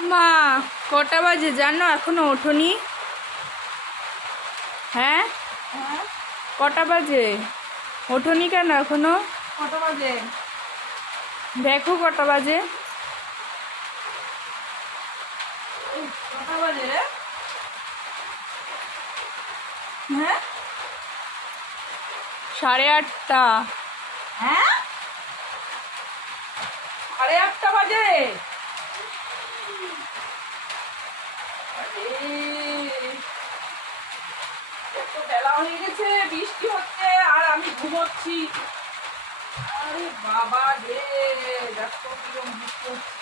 মা, কটা বাজে জানো? এখনো ওঠোনি? হ্যাঁ, হ্যাঁ, কটা বাজে? ওঠোনি কেন এখনো? কটা বাজে? দেখো কটা বাজে। কটা বাজে রে? হ্যাঁ, 8:30। হ্যাঁ, 8:30 বাজে। আরে, এত বেলা হয়ে গেছে, বৃষ্টি হচ্ছে আর আমি ঘুমোচ্ছি। আরে বাবা রে, দেখো কিরকম বৃষ্টি হচ্ছে।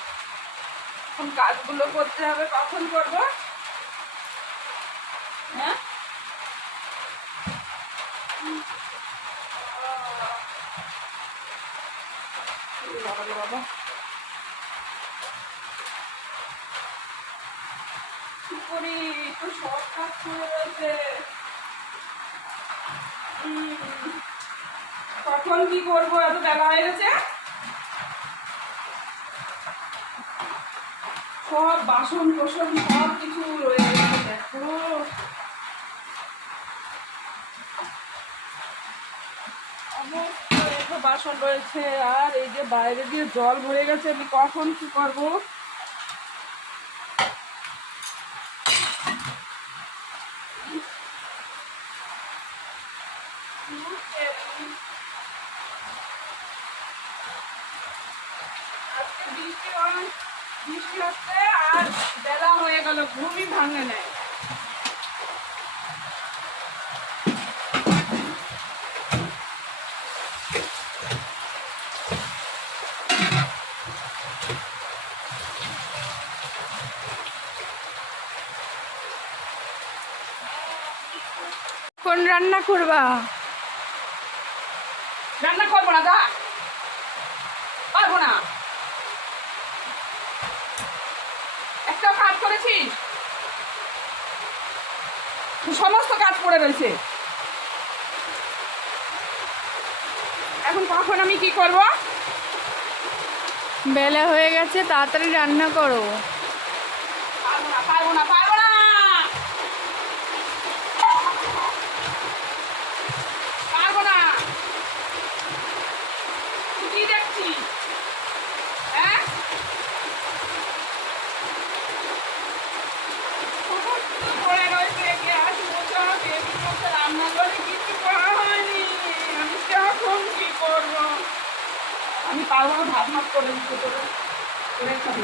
এখন কাজগুলো করতে হবে, কখন করবো? হ্যাঁ, বাবা রে বাবা, কি করি? তো সব কাজ করে রয়েছে। কখন কি করবো? এত বেলা হয়ে গেছে। সব বাসন কোসন সব কিছু রয়ে গেছে, দেখো। সমস্ত এত বাসন রয়েছে, আর এই যে বাইরে দিয়ে জল ভরে গেছে, আমি কখন কি করবো? আজকে বৃষ্টি হচ্ছে আর বেলা হয়ে গেল, ঘুমই ভাঙে নেয়। কোন রান্না করবা? রান্না করবো না, দা পারবো না। একটা কাজ করেছিস, সমস্ত কাজ পড়ে রয়েছে। এখন কখন আমি কি করব? বেলা হয়ে গেছে, তাড়াতাড়ি রান্না করো। পারবো না, পারবো না, পারবো না, পারবো না। তুই কি দেখছিস? হ্যাঁ, সমস্ত পড়ে রয়েছে, গ্যাস মোছা, টেবিল মোছা, রান্নাঘরে কিছু করা হয়নি। আমি কখন কি করবো? আমি পারবো না, ভাত ভাত করে দিতে করে করে খাবি।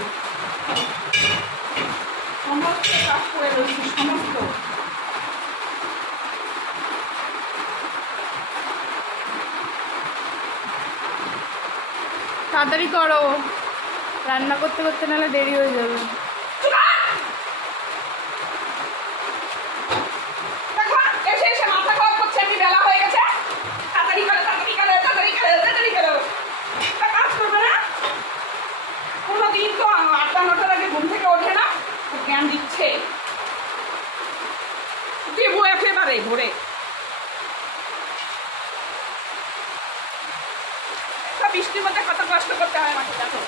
সমস্ত কাজ করে রয়েছে, সমস্ত। তাড়াতাড়ি করো, রান্না করতে করতে নাহলে দেরি হয়ে যাবে। দেখো, এসে এসে মাথা খারাপ করছে, আমি বেলা হয়ে গেছে। তাড়াতাড়ি করো, তাড়াতাড়ি করো, তাড়াতাড়ি করো, তাড়াতাড়ি করো। তা কাজ করবে না? কোনোদিন তো 8টা-9টার আগে ঘুম থেকে ওঠে না, ও জ্ঞান দিচ্ছে। দেবো একেবারে ঘুরে। একটা বৃষ্টির মধ্যে কত কষ্ট করতে হয় আমাকে, দেখো।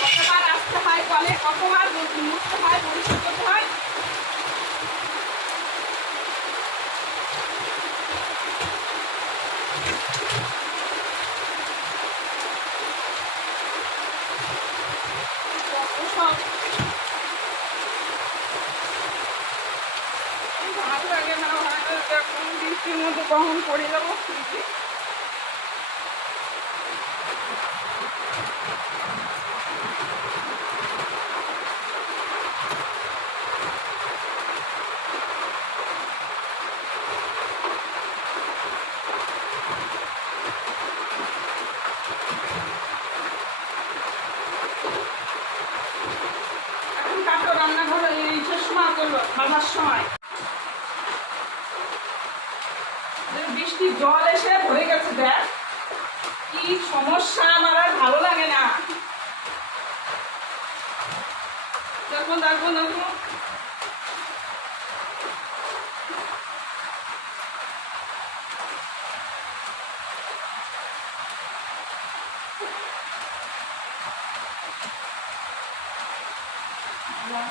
কতবার আসতে হয় কলে, কতবার মুছতে হয়, পরিষ্কার করতে হয়। কত সব। ভালো লাগে না, ভালো দেখুন বৃষ্টির মধ্যে কখন পড়ে যাবো। এখন কাটো রান্নাঘরে এই সময় করলো বাবার সময়। বৃষ্টির জল এসে ভরে গেছে, দেখ কি সমস্যা। আমার আর ভালো লাগে না। দেখো দেখো দেখো, আমরা